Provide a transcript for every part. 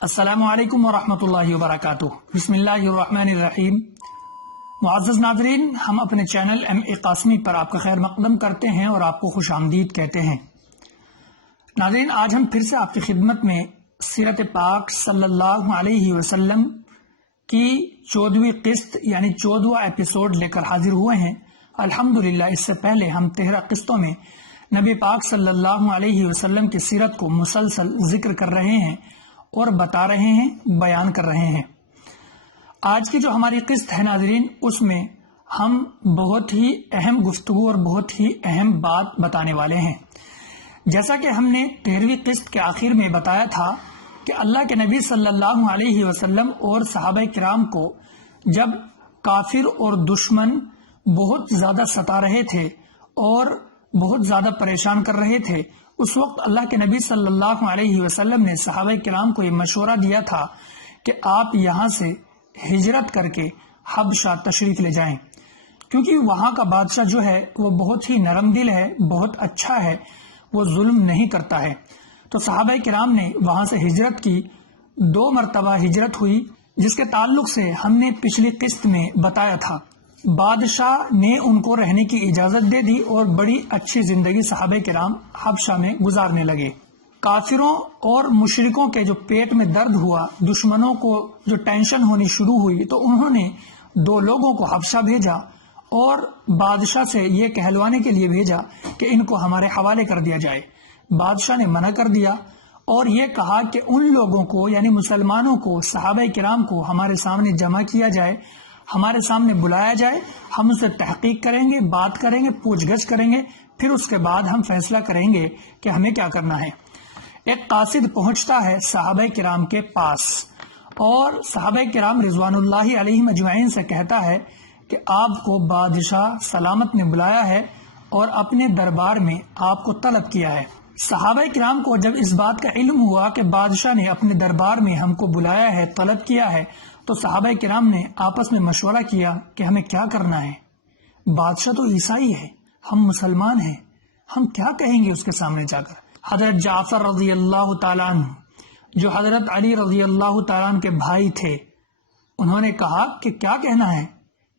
السلام علیکم ورحمۃ اللہ وبرکاتہ۔ بسم اللہ الرحمن الرحیم۔ معزز ناظرین، ہم اپنے چینل ایم قاسمی پر آپ کا خیر مقدم کرتے ہیں اور آپ کو خوش آمدید کہتے ہیں۔ ناظرین، آج ہم پھر سے آپ کی خدمت میں سیرت پاک صلی اللہ علیہ وسلم کی 14ویں قسط یعنی 14واں ایپیسوڈ لے کر حاضر ہوئے ہیں۔ الحمدللہ اس سے پہلے ہم 13 قسطوں میں نبی پاک صلی اللہ علیہ وسلم کی سیرت کو مسلسل ذکر کر رہے ہیں اور بتا رہے ہیں، بیان کر رہے ہیں۔ آج کی جو ہماری قسط ہے ناظرین، اس میں ہم بہت ہی اہم گفتگو اور بہت ہی اہم بات بتانے والے ہیں۔ جیسا کہ ہم نے 13ویں قسط کے آخر میں بتایا تھا کہ اللہ کے نبی صلی اللہ علیہ وسلم اور صحابہ کرام کو جب کافر اور دشمن بہت زیادہ ستا رہے تھے اور بہت زیادہ پریشان کر رہے تھے، اس وقت اللہ کے نبی صلی اللہ علیہ وسلم نے صحابہ کرام کو یہ مشورہ دیا تھا کہ آپ یہاں سے ہجرت کر کے حبشہ تشریف لے جائیں، کیونکہ وہاں کا بادشاہ جو ہے وہ بہت ہی نرم دل ہے، بہت اچھا ہے، وہ ظلم نہیں کرتا ہے۔ تو صحابہ کرام نے وہاں سے ہجرت کی، 2 مرتبہ ہجرت ہوئی، جس کے تعلق سے ہم نے پچھلی قسط میں بتایا تھا۔ بادشاہ نے ان کو رہنے کی اجازت دے دی اور بڑی اچھی زندگی صحابہ کرام حبشہ میں گزارنے لگے۔ کافروں اور مشرکوں کے جو پیٹ میں درد ہوا، دشمنوں کو جو ٹینشن ہونی شروع ہوئی، تو انہوں نے 2 لوگوں کو حبشہ بھیجا اور بادشاہ سے یہ کہلوانے کے لیے بھیجا کہ ان کو ہمارے حوالے کر دیا جائے۔ بادشاہ نے منع کر دیا اور یہ کہا کہ ان لوگوں کو یعنی مسلمانوں کو، صحابہ کرام کو ہمارے سامنے جمع کیا جائے، ہمارے سامنے بلایا جائے، ہم اسے تحقیق کریں گے، بات کریں گے، پوچھ گچھ کریں گے، پھر اس کے بعد ہم فیصلہ کریں گے کہ ہمیں کیا کرنا ہے۔ ایک قاصد پہنچتا ہے صحابہ کرام کے پاس اور صحابہ کرام رضوان اللہ علیہم اجمعین سے کہتا ہے کہ آپ کو بادشاہ سلامت نے بلایا ہے اور اپنے دربار میں آپ کو طلب کیا ہے۔ صحابہ کرام کو جب اس بات کا علم ہوا کہ بادشاہ نے اپنے دربار میں ہم کو بلایا ہے، طلب کیا ہے، تو صحابہ کرام نے آپس میں مشورہ کیا کہ ہمیں کیا کرنا ہے۔ بادشاہ تو عیسائی ہے، ہم مسلمان ہیں، ہم کیا کہیں گے اس کے سامنے جا کر۔ حضرت جعفر رضی اللہ تعالیٰ عنہ جو حضرت علی رضی اللہ تعالیٰ عنہ کے بھائی تھے، انہوں نے کہا کہ کیا کہنا ہے،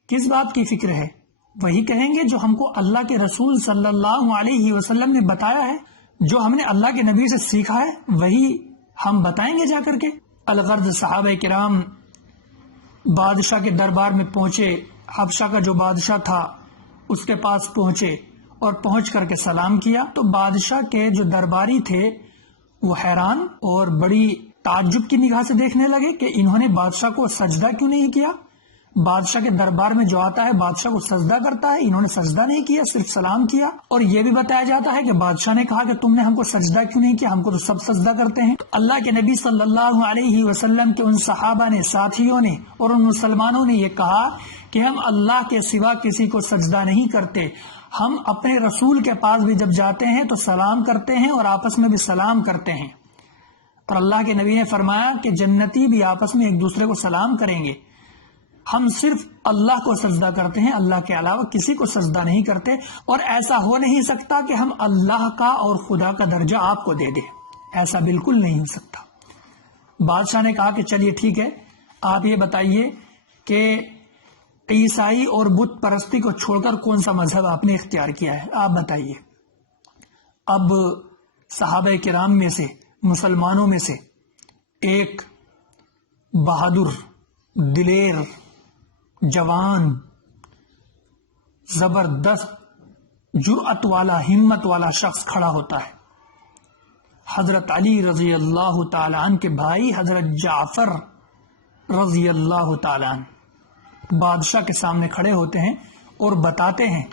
کس بات کی فکر ہے، وہی کہیں گے جو ہم کو اللہ کے رسول صلی اللہ علیہ وسلم نے بتایا ہے، جو ہم نے اللہ کے نبی سے سیکھا ہے، وہی ہم بتائیں گے جا کر کے۔ الغرض صحابہ کرام بادشاہ کے دربار میں پہنچے، حبشہ کا جو بادشاہ تھا اس کے پاس پہنچے اور پہنچ کر کے سلام کیا۔ تو بادشاہ کے جو درباری تھے وہ حیران اور بڑی تعجب کی نگاہ سے دیکھنے لگے کہ انہوں نے بادشاہ کو سجدہ کیوں نہیں کیا۔ بادشاہ کے دربار میں جو آتا ہے بادشاہ کو سجدہ کرتا ہے، انہوں نے سجدہ نہیں کیا، صرف سلام کیا۔ اور یہ بھی بتایا جاتا ہے کہ بادشاہ نے کہا کہ تم نے ہم کو سجدہ کیوں نہیں کیا، ہم کو تو سب سجدہ کرتے ہیں۔ تو اللہ کے نبی صلی اللہ علیہ وسلم کے ان صحابہ نے، ساتھیوں نے اور ان مسلمانوں نے یہ کہا کہ ہم اللہ کے سوا کسی کو سجدہ نہیں کرتے، ہم اپنے رسول کے پاس بھی جب جاتے ہیں تو سلام کرتے ہیں اور آپس میں بھی سلام کرتے ہیں۔ اور اللہ کے نبی نے فرمایا کہ جنتی بھی آپس میں ایک دوسرے کو سلام کریں گے۔ ہم صرف اللہ کو سجدہ کرتے ہیں، اللہ کے علاوہ کسی کو سجدہ نہیں کرتے، اور ایسا ہو نہیں سکتا کہ ہم اللہ کا اور خدا کا درجہ آپ کو دے دیں، ایسا بالکل نہیں ہو سکتا۔ بادشاہ نے کہا کہ چلیے ٹھیک ہے، آپ یہ بتائیے کہ عیسائی اور بت پرستی کو چھوڑ کر کون سا مذہب آپ نے اختیار کیا ہے، آپ بتائیے۔ اب صحابہ کرام میں سے، مسلمانوں میں سے ایک بہادر، دلیر، جوان، زبردست، جرأت والا، ہمت والا شخص کھڑا ہوتا ہے۔ حضرت علی رضی اللہ تعالی عنہ کے بھائی حضرت جعفر رضی اللہ تعالی عنہ بادشاہ کے سامنے کھڑے ہوتے ہیں اور بتاتے ہیں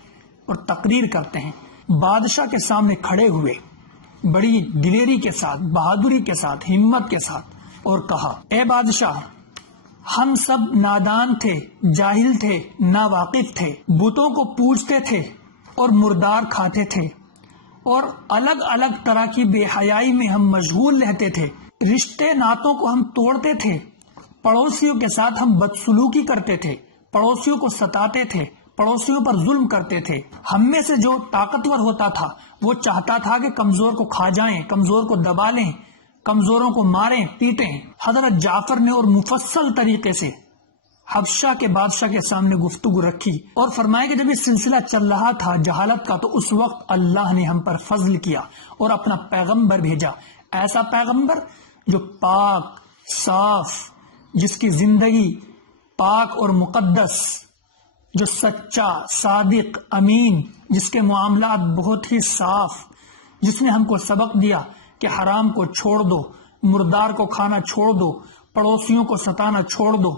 اور تقریر کرتے ہیں۔ بادشاہ کے سامنے کھڑے ہوئے بڑی دلیری کے ساتھ، بہادری کے ساتھ، ہمت کے ساتھ، اور کہا، اے بادشاہ، ہم سب نادان تھے، جاہل تھے، ناواقف تھے، بتوں کو پوجتے تھے اور مردار کھاتے تھے، اور الگ الگ طرح کی بے حیائی میں ہم مشغول رہتے تھے، رشتے ناتوں کو ہم توڑتے تھے، پڑوسیوں کے ساتھ ہم بدسلوکی کرتے تھے، پڑوسیوں کو ستاتے تھے، پڑوسیوں پر ظلم کرتے تھے۔ ہم میں سے جو طاقتور ہوتا تھا وہ چاہتا تھا کہ کمزور کو کھا جائیں، کمزور کو دبا لیں، کمزوروں کو ماریں پیٹیں۔ حضرت جعفر نے اور مفصل طریقے سے حبشہ کے بادشاہ کے سامنے گفتگو رکھی اور فرمایا کہ جب یہ سلسلہ چل رہا تھا جہالت کا تو اس وقت اللہ نے ہم پر فضل کیا اور اپنا پیغمبر بھیجا، ایسا پیغمبر جو پاک صاف، جس کی زندگی پاک اور مقدس، جو سچا صادق امین، جس کے معاملات بہت ہی صاف، جس نے ہم کو سبق دیا کہ حرام کو چھوڑ دو، مردار کو کھانا چھوڑ دو، پڑوسیوں کو ستانا چھوڑ دو،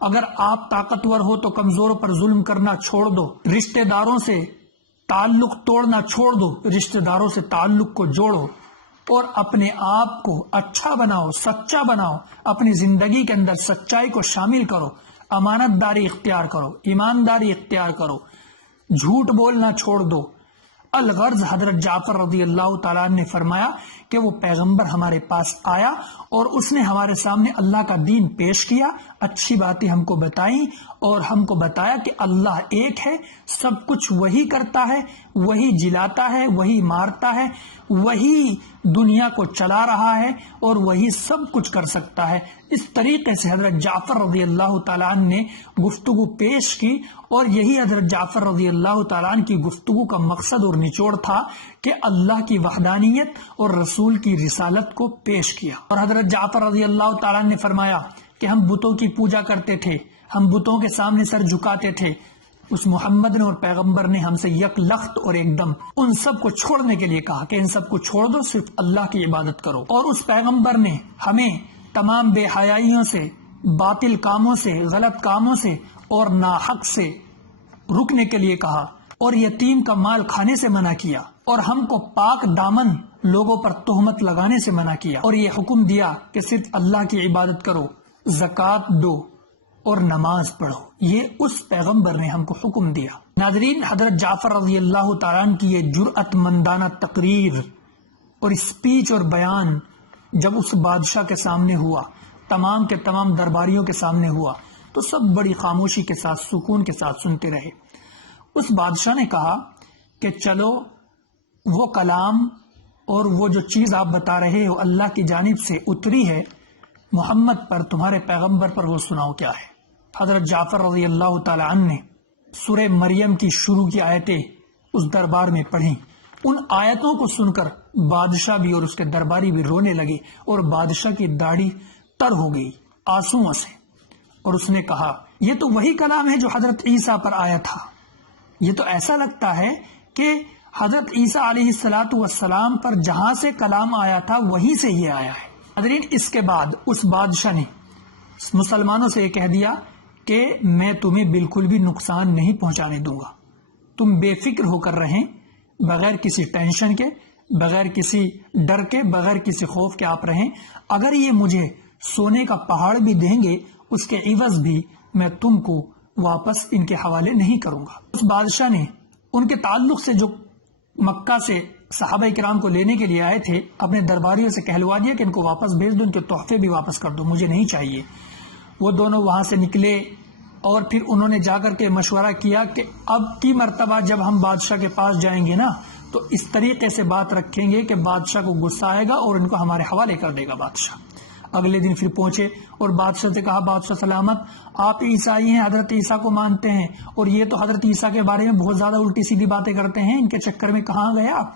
اگر آپ طاقتور ہو تو کمزوروں پر ظلم کرنا چھوڑ دو، رشتہ داروں سے تعلق توڑنا چھوڑ دو، رشتہ داروں سے تعلق کو جوڑو اور اپنے آپ کو اچھا بناؤ، سچا بناؤ، اپنی زندگی کے اندر سچائی کو شامل کرو، امانت داری اختیار کرو، ایمانداری اختیار کرو، جھوٹ بولنا چھوڑ دو۔ الغرض حضرت جعفر رضی اللہ تعالیٰ نے فرمایا کہ وہ پیغمبر ہمارے پاس آیا اور اس نے ہمارے سامنے اللہ کا دین پیش کیا، اچھی باتیں ہم کو بتائیں اور ہم کو بتایا کہ اللہ ایک ہے، سب کچھ وہی کرتا ہے، وہی جلاتا ہے، وہی مارتا ہے، وہی دنیا کو چلا رہا ہے اور وہی سب کچھ کر سکتا ہے۔ اس طریقے سے حضرت جعفر رضی اللہ تعالیٰ عنہ نے گفتگو پیش کی اور یہی حضرت جعفر رضی اللہ تعالیٰ عنہ کی گفتگو کا مقصد اور نچوڑ تھا کہ اللہ کی وحدانیت اور رسول کی رسالت کو پیش کیا۔ اور حضرت جعفر رضی اللہ تعالیٰ عنہ نے فرمایا کہ ہم بتوں کی پوجا کرتے تھے، ہم بتوں کے سامنے سر جھکاتے تھے، اس محمد نے اور پیغمبر نے ہم سے یک لخت اور ایک دم ان سب کو چھوڑنے کے لیے کہا کہ ان سب کو چھوڑ دو، صرف اللہ کی عبادت کرو۔ اور اس پیغمبر نے ہمیں تمام بے حیائیوں سے، باطل کاموں سے، غلط کاموں سے اور ناحق سے رکنے کے لیے کہا اور یتیم کا مال کھانے سے منع کیا اور ہم کو پاک دامن لوگوں پر تہمت لگانے سے منع کیا اور یہ حکم دیا کہ صرف اللہ کی عبادت کرو، زکوٰۃ دو اور نماز پڑھو۔ یہ اس پیغمبر نے ہم کو حکم دیا۔ ناظرین، حضرت جعفر رضی اللہ تعالیٰ عنہ کی یہ جرأت مندانہ تقریر اور اسپیچ اور بیان جب اس بادشاہ کے سامنے ہوا، تمام کے تمام درباریوں کے سامنے ہوا، تو سب بڑی خاموشی کے ساتھ، سکون کے ساتھ سنتے رہے۔ اس بادشاہ نے کہا کہ چلو وہ کلام اور وہ جو چیز آپ بتا رہے ہو اللہ کی جانب سے اتری ہے محمد پر، تمہارے پیغمبر پر، وہ سناؤ کیا ہے۔ حضرت جعفر رضی اللہ تعالی عنہ نے سورہ مریم کی شروع کی آیتیں اس دربار میں پڑھیں۔ ان آیتوں کو سن کر بادشاہ بھی اور اس کے درباری بھی رونے لگے اور بادشاہ کی داڑھی تر ہو گئی آنسوؤں سے، اور اس نے کہا یہ تو وہی کلام ہے جو حضرت عیسیٰ پر آیا تھا، یہ تو ایسا لگتا ہے کہ حضرت عیسیٰ علیہ السلام پر جہاں سے کلام آیا تھا وہیں سے یہ آیا ہے۔ حضرین، اس کے بعد اس بادشاہ نے مسلمانوں سے یہ کہہ دیا کہ میں تمہیں بالکل بھی نقصان نہیں پہنچانے دوں گا، تم بے فکر ہو کر رہیں، بغیر کسی ٹینشن کے، بغیر کسی ڈر کے، بغیر کسی خوف کے آپ رہیں۔ اگر یہ مجھے سونے کا پہاڑ بھی دیں گے اس کے عوض بھی میں تم کو واپس ان کے حوالے نہیں کروں گا۔ اس بادشاہ نے ان کے تعلق سے جو مکہ سے صحابہ کرام کو لینے کے لیے آئے تھے اپنے درباریوں سے کہلوا دیا کہ ان کو واپس بھیج دو، ان کے تحفے بھی واپس کر دو، مجھے نہیں چاہیے۔ وہ دونوں وہاں سے نکلے اور پھر انہوں نے جا کر کے مشورہ کیا کہ اب کی مرتبہ جب ہم بادشاہ کے پاس جائیں گے نا تو اس طریقے سے بات رکھیں گے کہ بادشاہ کو غصہ آئے گا اور ان کو ہمارے حوالے کر دے گا بادشاہ۔ اگلے دن پھر پہنچے اور بادشاہ سے کہا بادشاہ سلامت، آپ عیسائی ہیں، حضرت عیسیٰ کو مانتے ہیں اور یہ تو حضرت عیسیٰ کے بارے میں بہت زیادہ الٹی سیدھی باتیں کرتے ہیں، ان کے چکر میں کہاں گئے آپ؟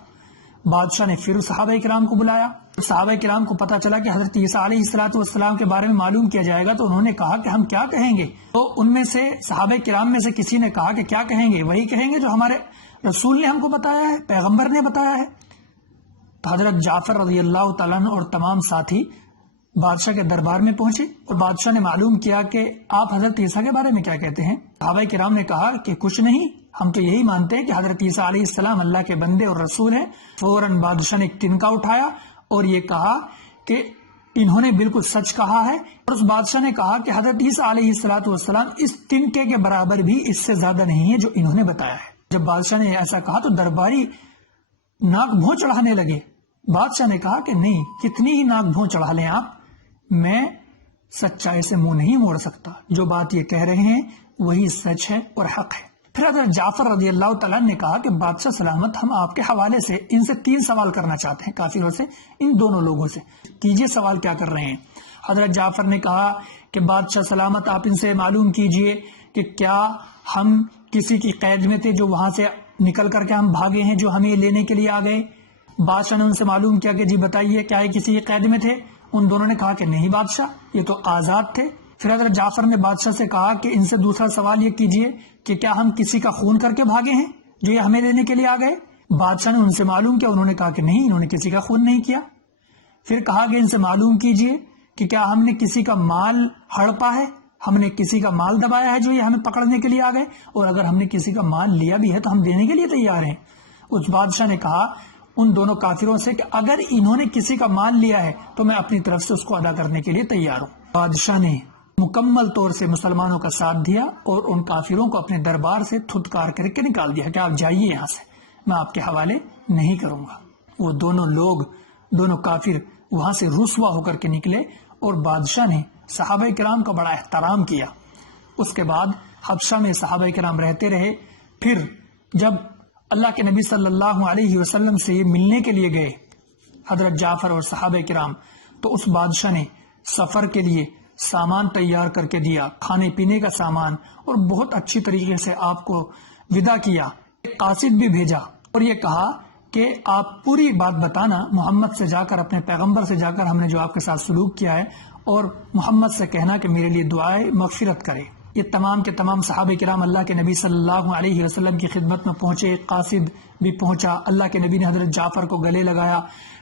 بادشاہ نے پھر صحابہ کرام کو بلایا۔ صحابہ کرام کو پتا چلا کہ حضرت عیسیٰ علیہ السلام کے بارے میں معلوم کیا جائے گا، تو انہوں نے کہا کہ ہم کیا کہیں گے؟ تو ان میں سے صحابہ کرام میں سے کسی نے کہا کہ کیا کہیں گے؟ وہی کہیں گے جو ہمارے رسول نے ہم کو بتایا ہے، پیغمبر نے بتایا ہے۔ تو حضرت جعفر رضی اللہ تعالیٰ عنہ اور تمام ساتھی بادشاہ کے دربار میں پہنچے اور بادشاہ نے معلوم کیا کہ آپ حضرت عیسیٰ کے بارے میں کیا کہتے ہیں؟ صحابہ کرام نے کہا کہ کچھ نہیں، ہم تو یہی مانتے ہیں کہ حضرت عیسیٰ علیہ السلام اللہ کے بندے اور رسول ہیں۔ فوراً بادشاہ نے ایک تنکا اٹھایا اور یہ کہا کہ انہوں نے بالکل سچ کہا ہے، اور اس بادشاہ نے کہا کہ حضرت عیسیٰ علیہ السلام اس تنکے کے برابر بھی اس سے زیادہ نہیں ہے جو انہوں نے بتایا ہے۔ جب بادشاہ نے ایسا کہا تو درباری ناک بھوں چڑھانے لگے۔ بادشاہ نے کہا کہ نہیں، کتنی ہی ناک بھوں چڑھا لیں آپ، میں سچائی سے منہ نہیں موڑ سکتا، جو بات یہ کہہ رہے ہیں وہی سچ ہے اور حق ہے۔ پھر حضرت جعفر رضی اللہ تعالیٰ نے کہا کہ بادشاہ سلامت، ہم آپ کے حوالے سے ان سے 3 سوال کرنا چاہتے ہیں، کافروں سے، ان دونوں لوگوں سے، کیجئے سوال کیا کر رہے ہیں۔ حضرت جعفر نے کہا کہ بادشاہ سلامت آپ ان سے معلوم کیجئے کہ کیا ہم کسی کی قید میں تھے جو وہاں سے نکل کر کے ہم بھاگے ہیں، جو ہمیں لینے کے لیے آ گئے؟ بادشاہ نے ان سے معلوم کیا کہ جی بتائیے کیا یہ کسی کی قید میں تھے؟ ان دونوں نے کہا کہ نہیں بادشاہ، یہ تو آزاد تھے۔ پھر حضرت جعفر نے بادشاہ سے کہا کہ ان سے دوسرا سوال یہ کیجئے کہ کیا ہم کسی کا خون کر کے بھاگے ہیں جو یہ ہمیں لینے کے لیے آ گئے؟ بادشاہ نے ان سے معلوم کیا، انہوں نے کہا کہ نہیں، انہوں نے کسی کا خون نہیں کیا۔ پھر کہا کہ ان سے معلوم کیجئے کہ کیا ہم نے کسی کا مال ہڑپا ہے، ہم نے کسی کا مال دبایا ہے جو یہ ہمیں پکڑنے کے لیے آ گئے، اور اگر ہم نے کسی کا مال لیا بھی ہے تو ہم دینے کے لیے تیار ہیں۔ اس بادشاہ نے کہا ان دونوں کافروں سے کہ اگر انہوں نے کسی کا مال لیا ہے تو میں اپنی طرف سے اس کو ادا کرنے کے لیے تیار ہوں۔ بادشاہ نے مکمل طور سے مسلمانوں کا ساتھ دیا اور ان کافروں کو اپنے دربار سے تھتکار کر کے نکال دیا کہ آپ جائیے یہاں سے، میں آپ کے حوالے نہیں کروں گا۔ وہ دونوں کافر وہاں سے رسوا ہو کر کے نکلے اور بادشاہ نے صحابہ کرام کا بڑا احترام کیا۔ اس کے بعد حبشہ میں صحابہ کرام رہتے رہے۔ پھر جب اللہ کے نبی صلی اللہ علیہ وسلم سے یہ ملنے کے لیے گئے حضرت جعفر اور صحابہ کرام، تو اس بادشاہ نے سفر کے لیے سامان تیار کر کے دیا، کھانے پینے کا سامان، اور بہت اچھی طریقے سے آپ کو ودا کیا۔ ایک قاصد بھی بھیجا اور یہ کہا کہ آپ پوری بات بتانا محمد سے جا کر، اپنے پیغمبر سے جا کر ہم نے جو آپ کے ساتھ سلوک کیا ہے، اور محمد سے کہنا کہ میرے لیے دعائے مغفرت کرے۔ یہ تمام کے تمام صحابہ کرام اللہ کے نبی صلی اللہ علیہ وسلم کی خدمت میں پہنچے۔ قاصد بھی پہنچا، اللہ کے نبی نے حضرت جعفر کو گلے لگایا،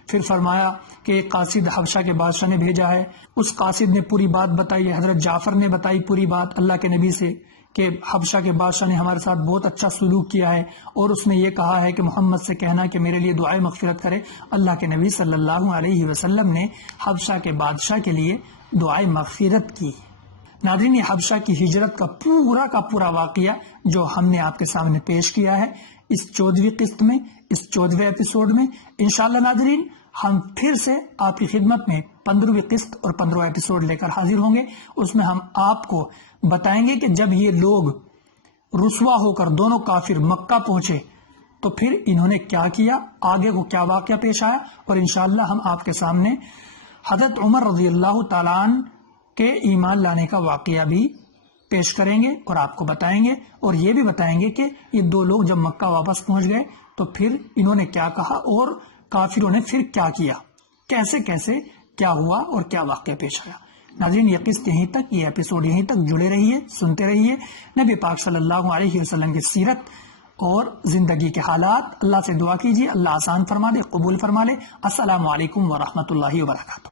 پھر فرمایا کہ ایک قاصد حبشہ کے بادشاہ نے بھیجا ہے۔ اس قاصد نے پوری بات بتائی، حضرت جعفر نے بتائی پوری بات اللہ کے نبی سے کہ حبشہ کے بادشاہ نے ہمارے ساتھ بہت اچھا سلوک کیا ہے، اور اس نے یہ کہا ہے کہ محمد سے کہنا کہ میرے لیے دعائے مغفرت کرے۔ اللہ کے نبی صلی اللہ علیہ وسلم نے حبشہ کے بادشاہ کے لیے دعائے مغفرت کی۔ ناظرین، یہ حبشہ کی ہجرت کا پورا واقعہ جو ہم نے آپ کے سامنے پیش کیا ہے اس 14ویں قسط میں، اس 14ویں ایپیسوڈ میں، انشاءاللہ ناظرین ہم پھر سے آپ کی خدمت میں 15ویں قسط اور 15واں ایپیسوڈ لے کر حاضر ہوں گے۔ اس میں ہم آپ کو بتائیں گے کہ جب یہ لوگ رسوا ہو کر دونوں کافر مکہ پہنچے تو پھر انہوں نے کیا کیا، آگے کو کیا واقعہ پیش آیا، اور انشاءاللہ ہم آپ کے سامنے حضرت عمر رضی اللہ تعالیٰ عنہ کے ایمان لانے کا واقعہ بھی پیش کریں گے اور آپ کو بتائیں گے، اور یہ بھی بتائیں گے کہ یہ 2 لوگ جب مکہ واپس پہنچ گئے تو پھر انہوں نے کیا کہا اور کافروں نے پھر کیا کیا، کیسے کیا ہوا اور کیا واقعہ پیش آیا۔ ناظرین، یہ قسط یہیں تک، یہ ایپیسوڈ یہیں تک، جڑے رہیے، سنتے رہیے نبی پاک صلی اللہ علیہ وسلم کی سیرت اور زندگی کے حالات۔ اللہ سے دعا کیجیے اللہ آسان فرما دے، قبول فرما لے۔ السلام علیکم ورحمۃ اللہ وبرکاتہ۔